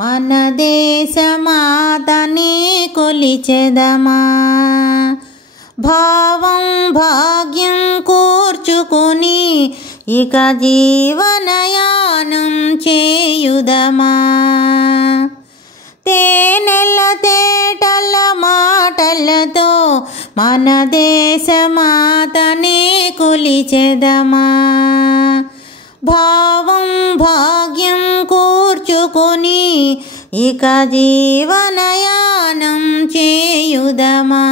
మన దేశమాతనే కొలిచెదమా. భావం భాగ్యం కూర్చుకొని ఇక జీవనయానం చేయుదమా. తేనెల తేటల మాటలతో మన దేశమాతనే కొలిచెదమా. భావం భాగ్యం కూర్చుకొని ఇక జీవనయానం చేయుదమా.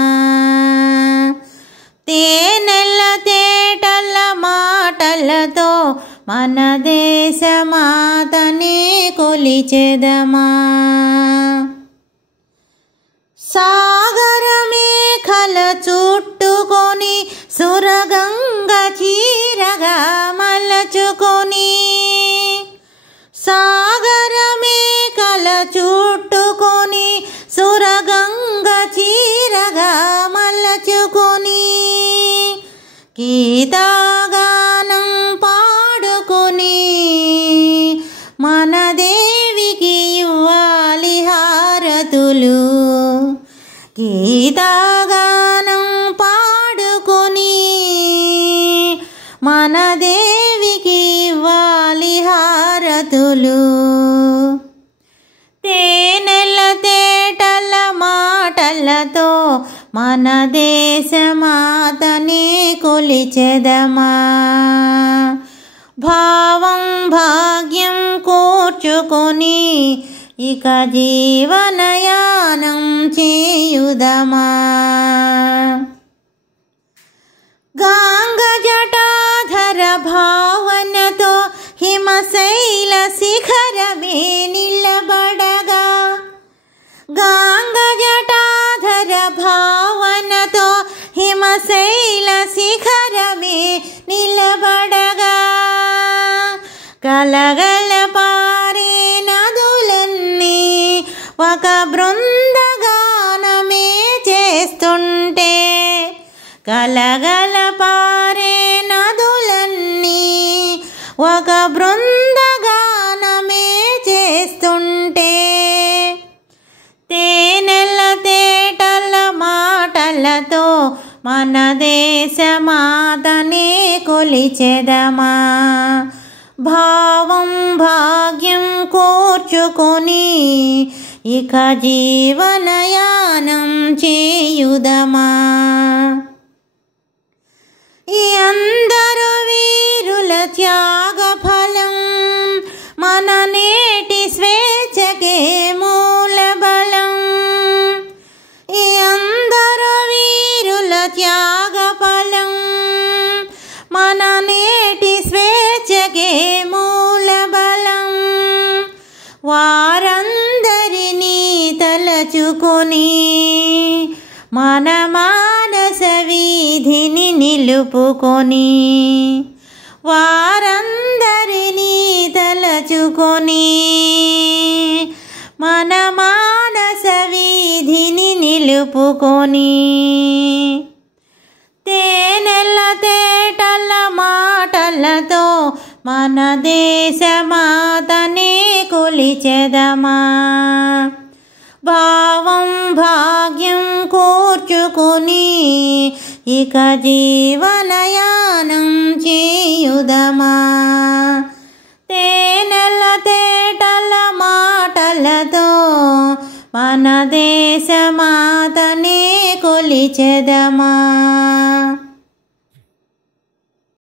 తేనెల తేటల మాటలతో మన దేశమాతనే కొలిచెదమా. సాగరమేఖల చుట్టుకొని సురగంగ చీరగా మలచుకొని. సాగరమేఖల చుట్టుకొని సురగంగ చీరగా మలచుకొని. గీతాగానం పాడుకొని మన దేవికి ఇవ్వాలి హారతులు. గీతాగానం పాడుకొని మన దేవికి ఇవ్వాలి హారతులు. తేనెల తేటల మాటలతో మన దేశమాతనే కొలిచెదమా. భావం భాగ్యం కూర్చుకొని ఇక జీవనయానం చేయుదమా. గాంగ జటాధర భావనతో హిమశైల శిఖరమే నిలబడగా. గాంగ జటాధర భావనతో హిమశైల శిఖరమే నిలబడగా. గలగల పారే నదులన్నీ ఒక బృందగానమే చేస్తుంటే. గలగల పారే నదులన్నీ ఒక బృందగానమే చేస్తుంటే. తేనెల తేటల మాటలతో మన దేశమాతనే కొలిచెదమా. భావం భాగ్యం కూర్చుకొని ఇక జీవనయానం చేయుదమా. ఈ అందరు వీరుల త్యాగ ఫలం మన నేటి స్వేచ్ఛకే మూల బలం. ఈ అందరు వీరుల త్యాగ ఫలం మన నేటి స్వేచ్ఛకే మూల బలం. వారందరినీ తలచుకొని మన మానస వీధిని నిలుపుకొని. వారందరినీ తలచుకొని మన మానస వీధిని నిలుపుకొని. తేనెల తేటల మాటలతో మన దేశమాతనే కొలిచెదమా. భావం భాగ్యం కూర్చుకొని ఇక జీవనయానం చేయుదమా. తేనెల తేటల మాటలతో మన దేశమాతనే కొలిచెదమా.